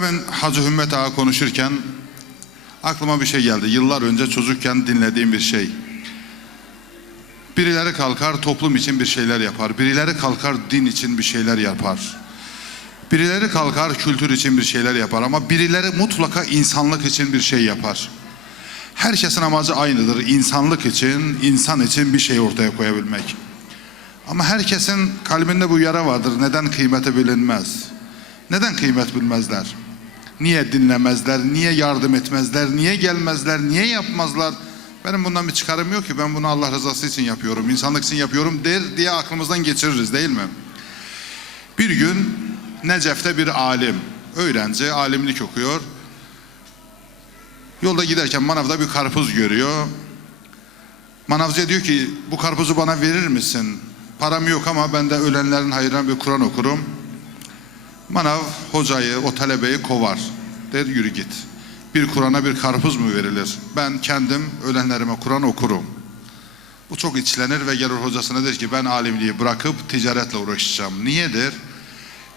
Demin Hacı Hümmet Ağa konuşurken aklıma bir şey geldi. Yıllar önce çocukken dinlediğim bir şey. Birileri kalkar toplum için bir şeyler yapar. Birileri kalkar din için bir şeyler yapar. Birileri kalkar kültür için bir şeyler yapar ama birileri mutlaka insanlık için bir şey yapar. Herkesin amacı aynıdır. İnsanlık için, insan için bir şey ortaya koyabilmek. Ama herkesin kalbinde bu yara vardır. Neden kıymeti bilinmez? Neden kıymet bilmezler? Niye dinlemezler? Niye yardım etmezler? Niye gelmezler? Niye yapmazlar? Benim bundan bir çıkarım yok ki. Ben bunu Allah rızası için yapıyorum, insanlık için yapıyorum der diye aklımızdan geçiririz değil mi? Bir gün Necef'te bir alim, öğrenci, alimlik okuyor. Yolda giderken manavda bir karpuz görüyor. Manavcıya diyor ki bu karpuzu bana verir misin? Param yok ama ben de ölenlerin hayrına bir Kur'an okurum. Manav hocayı, o talebeyi kovar. Der yürü git. Bir Kur'an'a bir karpuz mu verilir? Ben kendim ölenlerime Kur'an okurum. Bu çok içlenir ve gelir hocasına der ki ben alimliği bırakıp ticaretle uğraşacağım. Niyedir?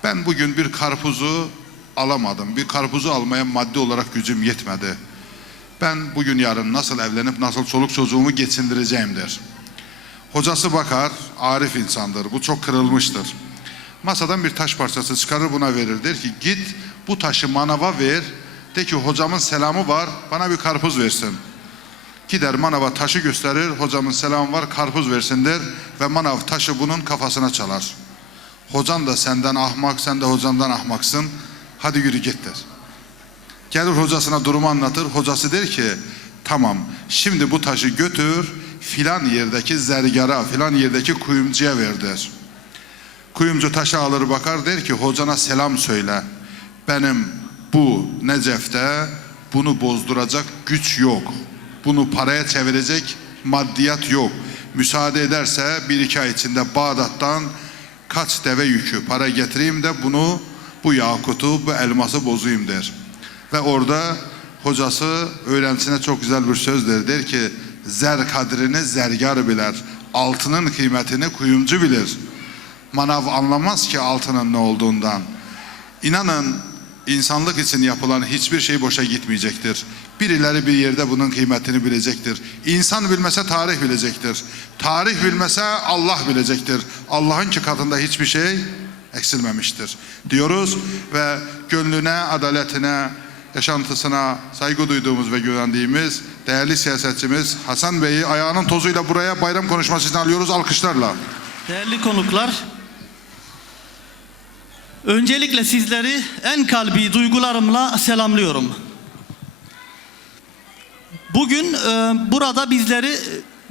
Ben bugün bir karpuzu alamadım. Bir karpuzu almaya maddi olarak gücüm yetmedi. Ben bugün yarın nasıl evlenip nasıl çoluk çocuğumu geçindireceğim der. Hocası bakar, arif insandır. Bu çok kırılmıştır. Masadan bir taş parçası çıkarır buna verir. Der ki git bu taşı manava ver. De ki hocamın selamı var bana bir karpuz versin. Gider manava taşı gösterir. Hocamın selamı var karpuz versin der. Ve manav taşı bunun kafasına çalar. Hocan da senden ahmak sen de hocamdan ahmaksın. Hadi yürü git der. Gelir hocasına durumu anlatır. Hocası der ki tamam şimdi bu taşı götür filan yerdeki zergara filan yerdeki kuyumcuya ver der. Kuyumcu taşı alır bakar der ki hocana selam söyle. Benim bu Necef'te bunu bozduracak güç yok. Bunu paraya çevirecek maddiyat yok. Müsaade ederse bir iki ay içinde Bağdat'tan kaç deve yükü para getireyim de bunu bu yakutu bu elması bozayım der. Ve orada hocası öğrencisine çok güzel bir söz der. Der ki zer kadrini zergar bilir. Altının kıymetini kuyumcu bilir. Manav anlamaz ki altının ne olduğundan. İnanın insanlık için yapılan hiçbir şey boşa gitmeyecektir. Birileri bir yerde bunun kıymetini bilecektir. İnsan bilmese tarih bilecektir. Tarih bilmese Allah bilecektir. Allah'ın ki katında hiçbir şey eksilmemiştir diyoruz ve gönlüne, adaletine, yaşantısına saygı duyduğumuz ve güvendiğimiz değerli siyasetçimiz Hasan Bey'i ayağının tozuyla buraya bayram konuşması için alıyoruz alkışlarla. Değerli konuklar, öncelikle sizleri en kalbi duygularımla selamlıyorum. Bugün e, burada bizleri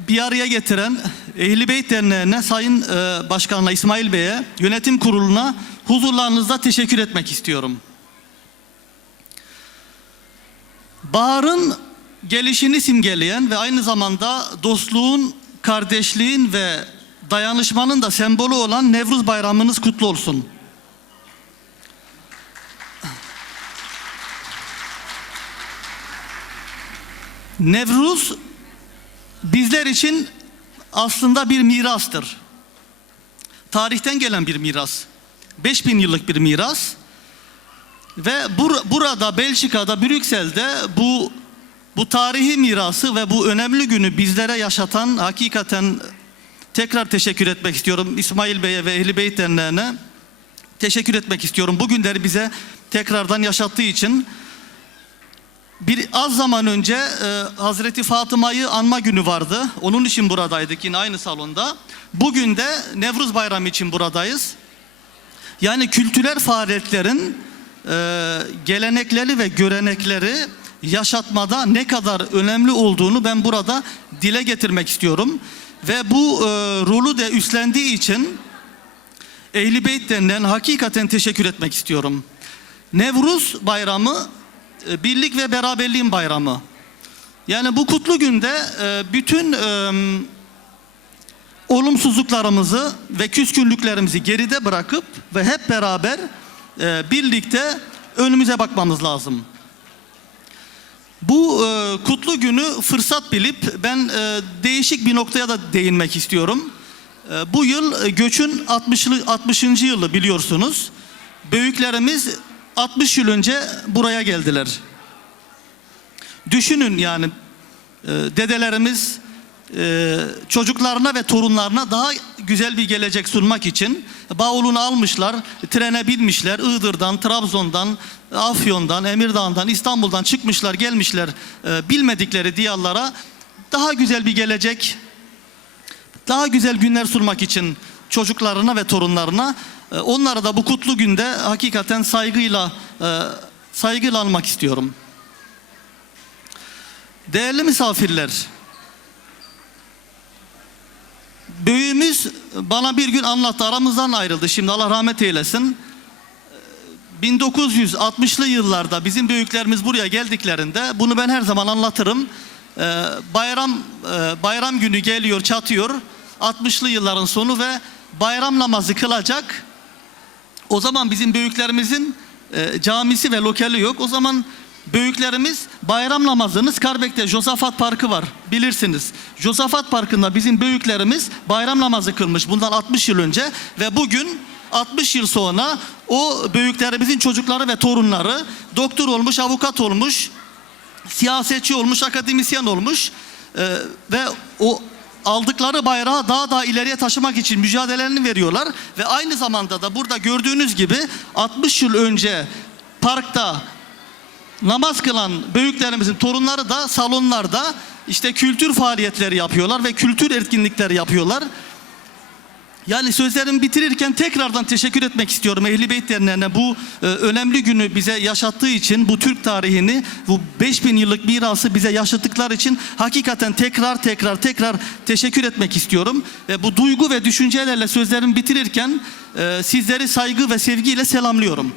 bir araya getiren Ehli Beyt Derneği'ne, Sayın e, Başkanına İsmail Bey'e, yönetim kuruluna huzurlarınızda teşekkür etmek istiyorum. Baharın gelişini simgeleyen ve aynı zamanda dostluğun, kardeşliğin ve dayanışmanın da sembolü olan Nevruz Bayramınız kutlu olsun. Nevruz bizler için aslında bir mirastır. Tarihten gelen bir miras. 5000 yıllık bir miras. Ve bur- burada Belçika'da Brüksel'de bu bu tarihi mirası ve bu önemli günü bizlere yaşatan hakikaten tekrar teşekkür etmek istiyorum İsmail Bey'e ve Ehli Beyt Derneği'ne teşekkür etmek istiyorum. Bu günleri bize tekrardan yaşattığı için bir az zaman önce e, Hazreti Fatıma'yı anma günü vardı. Onun için buradaydık yine aynı salonda. Bugün de Nevruz Bayramı için buradayız. Yani kültürel faaliyetlerin e, gelenekleri ve görenekleri yaşatmada ne kadar önemli olduğunu ben burada dile getirmek istiyorum. Ve bu e, rolü de üstlendiği için Ehli Beyt denilen hakikaten teşekkür etmek istiyorum. Nevruz bayramı birlik ve beraberliğin bayramı. Yani bu kutlu günde e, bütün e, olumsuzluklarımızı ve küskünlüklerimizi geride bırakıp ve hep beraber e, birlikte önümüze bakmamız lazım. Bu e, kutlu günü fırsat bilip ben e, değişik bir noktaya da değinmek istiyorum. E, bu yıl e, göçün 60. 60. yılı biliyorsunuz. Büyüklerimiz 60 yıl önce buraya geldiler. Düşünün yani e, dedelerimiz e, çocuklarına ve torunlarına daha güzel bir gelecek sunmak için bavulunu almışlar, trene binmişler, Iğdır'dan, Trabzon'dan, Afyon'dan, Emirdağ'dan, İstanbul'dan çıkmışlar, gelmişler e, bilmedikleri diyarlara daha güzel bir gelecek, daha güzel günler sunmak için çocuklarına ve torunlarına e, onları da bu kutlu günde hakikaten saygıyla e, saygıyla almak istiyorum. Değerli misafirler, büyüğümüz bana bir gün anlattı, aramızdan ayrıldı şimdi Allah rahmet eylesin. 1960'lı yıllarda bizim büyüklerimiz buraya geldiklerinde bunu ben her zaman anlatırım. Ee, bayram e, bayram günü geliyor, çatıyor. 60'lı yılların sonu ve bayram namazı kılacak. O zaman bizim büyüklerimizin e, camisi ve lokali yok. O zaman büyüklerimiz bayram namazını Skarbek'te Josafat Parkı var bilirsiniz. Josafat Parkı'nda bizim büyüklerimiz bayram namazı kılmış bundan 60 yıl önce ve bugün 60 yıl sonra o büyüklerimizin çocukları ve torunları doktor olmuş, avukat olmuş, siyasetçi olmuş, akademisyen olmuş e, ve o aldıkları bayrağı daha da ileriye taşımak için mücadelelerini veriyorlar ve aynı zamanda da burada gördüğünüz gibi 60 yıl önce parkta namaz kılan büyüklerimizin torunları da salonlarda işte kültür faaliyetleri yapıyorlar ve kültür etkinlikleri yapıyorlar. Yani sözlerimi bitirirken tekrardan teşekkür etmek istiyorum Ehli Beyt Derneği'ne bu e, önemli günü bize yaşattığı için bu Türk tarihini bu 5000 yıllık mirası bize yaşattıkları için hakikaten tekrar tekrar tekrar teşekkür etmek istiyorum. Ve bu duygu ve düşüncelerle sözlerimi bitirirken e, sizleri saygı ve sevgiyle selamlıyorum.